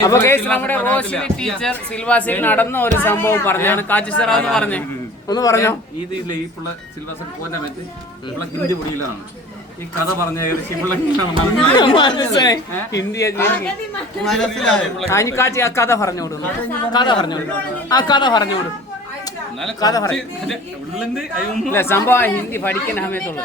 അപ്പൊ കേസ് നമ്മുടെ റോഷിനി ടീച്ചർ സിൽവാസിൽ നടന്ന ഒരു സംഭവം പറഞ്ഞാണ് കാച്ചി സാർ എന്ന് പറഞ്ഞേ. ഒന്ന് പറഞ്ഞോ. ഈ ഇല്ല ഈ പുള്ള സിൽവാസ പോകാൻ സമയത്ത് പുള്ള ഹിന്ദി പൊടിയിലാണ്. ഈ കഥ പറഞ്ഞ ഹിന്ദി കാച്ചി ആ കഥ പറഞ്ഞോളൂ കഥ പറഞ്ഞോളൂ ആ കഥ പറഞ്ഞോളൂ കഥ പറയും. ഇല്ല സംഭവം ഹിന്ദി പഠിക്കുന്ന സമയത്തുള്ളൂ.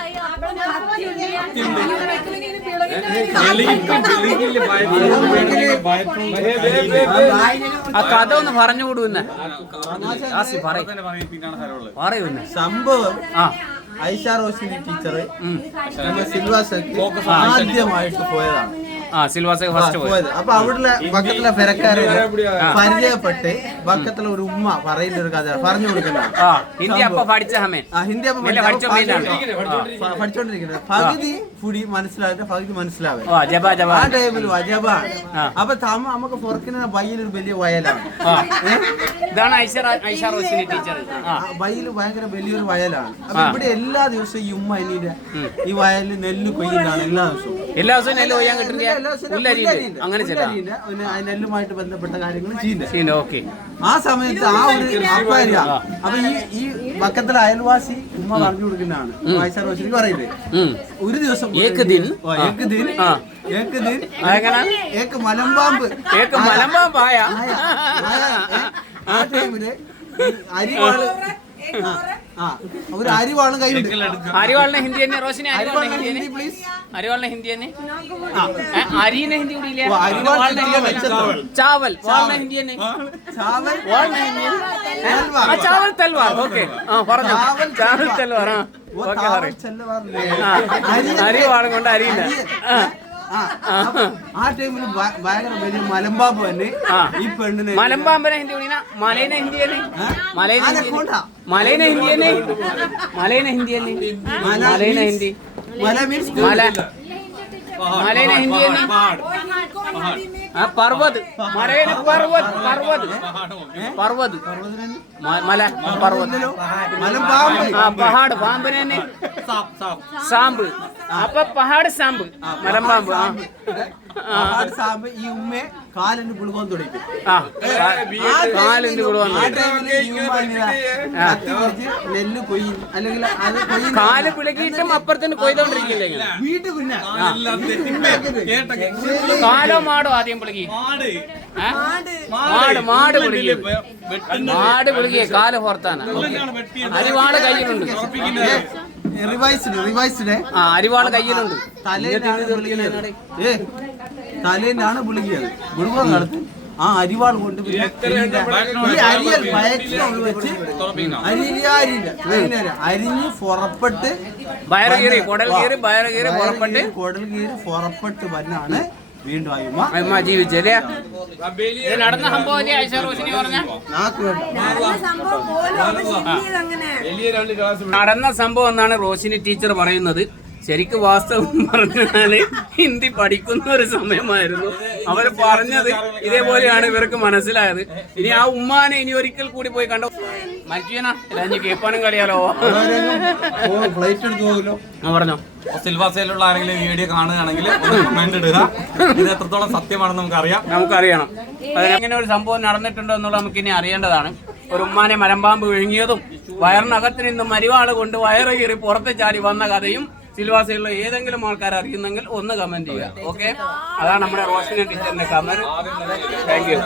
ആ കഥ ഒന്ന് പറഞ്ഞുകൂടുന്നെ പറയൂന്നെ സംഭവം ആ. ഐഷാ റോഷിനി ടീച്ചർ സിൽവാസക്ക് ആദ്യമായിട്ട് പോയതാണ്. ആ സിൽവാസ ഫസ്റ്റ് പോയത്. അപ്പൊ അവിടെ പക്കത്തിലെ പെരക്കാരെ പരിചയപ്പെട്ട് പക്കത്തിലെ ഒരു ഉമ്മ പറയുന്ന ഒരു കഥ പറഞ്ഞു കൊടുക്കുന്ന ആ ഹിന്ദി അപ്പൊ പഠിച്ച ഹമേ ഹിന്ദി അപ്പൊ പഠിച്ചോണ്ടിരിക്കുന്നത്. പകുതി പുടി മനസ്സിലാവില്ല പകുതി മനസ്സിലാവില്ല ഓ ജബ ജബ. ആ ടൈമിൽ വജബാണ് ആ. അപ്പൊ തമ നമുക്ക് പുറക്കിന് ഒരു വലിയ വയലാണ്. ബൈൽ ഇതാണ് ഐഷ ഐഷ റോഷിനി ടീച്ചർ. ആ. വയൽ ഭയങ്കര വലിയൊരു വയലാണ്. അപ്പൊ ഇവിടെ എല്ലാ ദിവസവും ഈ ഉമ്മ ഇനിയുടെ ഈ വയലിൽ നെല്ല് കൊയ്യുന്നതാണ് എല്ലാ ദിവസവും. എല്ലാ ദിവസവും നെല്ല് കൊയ്യാൻ കിട്ടുന്ന. അങ്ങനെ. നെല്ലുമായിട്ട് ബന്ധപ്പെട്ട കാര്യങ്ങൾ ചെയ്യുന്നത് ശരി ഓക്കെ. ആ സമയത്ത് ആ ഒരു അപ്പാരിയ അപ്പൊ ഈ ഈ പക്കത്തിലെ അയൽവാസി ഉമ്മ പറഞ്ഞു കൊടുക്കുന്നതാണ്. വായിച്ചാർ റോഷിനിക്ക് പറയുന്നത്. ഒരു ദിവസം ഏക്ക് ദിൻ? ഓ, ഏക്ക് ദിൻ. ആ. ഏക്ക് ദിൻ. ഏക്ക് മലമ്പാമ്പ്. ഏക്ക് മലമ്പാമ്പായ ആ ടൈമിൽ ആ ഒരു അരിവാളും കയ്യുണ്ട് അരിവാളിനെ ഹിന്ദി തന്നെ? റോഷിനെ അരിവാളിനെ ഹിന്ദി പ്ലീസ് അരിവാളിനെ ഹിന്ദി തന്നെ? അരീനെ ഹിന്ദി കൂടി ഇല്ലേ? ചാവൽ. ഹിന്ദി തന്നെ. ചാവൽ? ചാവൽ തൽവാർ ഓക്കെ. ആ പറഞ്ഞോ. ചാവൽ തൽവാർ ആ ഓക്കെ അരിവാളും കൊണ്ട് അരിയില്ല ആ ടൈമിൽ ഭയങ്കര വലിയ മലമ്പാമ്പ് തന്നെ ഈ പെണ്ണിനെ മലമ്പാമ്പനെ ഹിന്ദി കൂടിന മലയിനെ ഹിന്ദി തന്നെ മലയിനെ ഹിന്ദി ആനക്കൊണ്ട. മലയിനെ ഹിന്ദി തന്നെ മലയിനെ ഹിന്ദി തന്നെ ഹിന്ദി മല മീൻസ് മല മലയിനെ ഹിന്ദി പർവത്. മലയിലെ പർവത് പർവത്. പർവത്. पर्वत മല പർവത്. ആ പഹാട് പാമ്പിനെ തന്നെ. സാമ്പ്. അപ്പൊ പഹാട് സാമ്പ്. മലമ്പാമ്പ് ആ. ആ സാമ്പ് ഈ ഉമ്മയെ കാലിന് തുടങ്ങി. നെല്ല് കൊയ്യും. അല്ലെങ്കിൽ അത് കാൽ പിളക്കിയിട്ടും അപ്പുറത്തിന് കൊയ്തോണ്ടിരിക്കില്ലേ? വീട്ടിൽ പിന്നെ കാലോ മാടോ ആദ്യം പിളക്കി? മാട്. മാട്. പിളക്കി മാട് പിളക്കിയേ കാൽ പുറത്താണ്. അരിവാൾ കയ്യിലുണ്ട്. റിവൈസ്ഡ് റിവൈസ്ഡ് ആ അരിവാൾ കയ്യിലുണ്ട്. തലേനാണ് വിളിക്കുന്നത് ഏ തലേനാണ് വിളിക്കുന്നത് വിളുക കാലത്ത് ആ അരിവാൾ കൊണ്ട് ഈ അരിയൽ വയറ്റിനുള്ളിൽ വെച്ച് അരിഞ്ഞ് കുടൽ കീറി പുറപ്പെട്ട് കുടൽ കീറി പുറപ്പെട്ട് വന്നാണ് വീണ്ടും അയ്യമ്മ അമ്മ ജീവിച്ചല്ലേ നടന്ന സംഭവം നടന്ന സംഭവം എന്നാണ് റോഷിനി ടീച്ചർ പറയുന്നത്. ശരിക്കും വാസ്തവം പറഞ്ഞാൽ ഹിന്ദി പഠിക്കുന്ന ഒരു സമയമായിരുന്നു. അവർ പറഞ്ഞത് ഇതേപോലെയാണ് ഇവർക്ക് മനസ്സിലായത്. ഇനി ആ ഉമ്മാനെ ഇനി ഒരിക്കൽ കൂടി പോയി കണ്ടോ? ഇനി കേപ്പാനും കളിയാലോ? ഫ്ലൈറ്റ് എടുത്തു പറഞ്ഞോ. സിൽവാസയിലുള്ള ആരെങ്കിലും വീഡിയോ കാണുകയാണെങ്കിൽ കമന്റ് ഇടുക. ഇത് എത്രത്തോളം സത്യമാണെന്ന് നമുക്കറിയാം. നമുക്കറിയണം. അതിനെങ്ങനെ ഒരു സംഭവം നടന്നിട്ടുണ്ടോ എന്നുള്ളത് നമുക്ക് ഇനി അറിയേണ്ടതാണ്. ഒരു ഉമ്മാനെ മലമ്പാമ്പ് വിഴുങ്ങിയതും വയറിനകത്ത് നിന്നും മരിവാൾ കൊണ്ട് വയറ് കീറി പുറത്ത് ചാടി വന്ന കഥയും സിൽവാസയിലുള്ള ഏതെങ്കിലും ആൾക്കാർ അറിയുന്നെങ്കിൽ ഒന്ന് കമന്റ് ചെയ്യുക ഓക്കെ അതാണ് നമ്മുടെ റോഷനി ടീച്ചറിന്റെ കമന്റ് താങ്ക് യു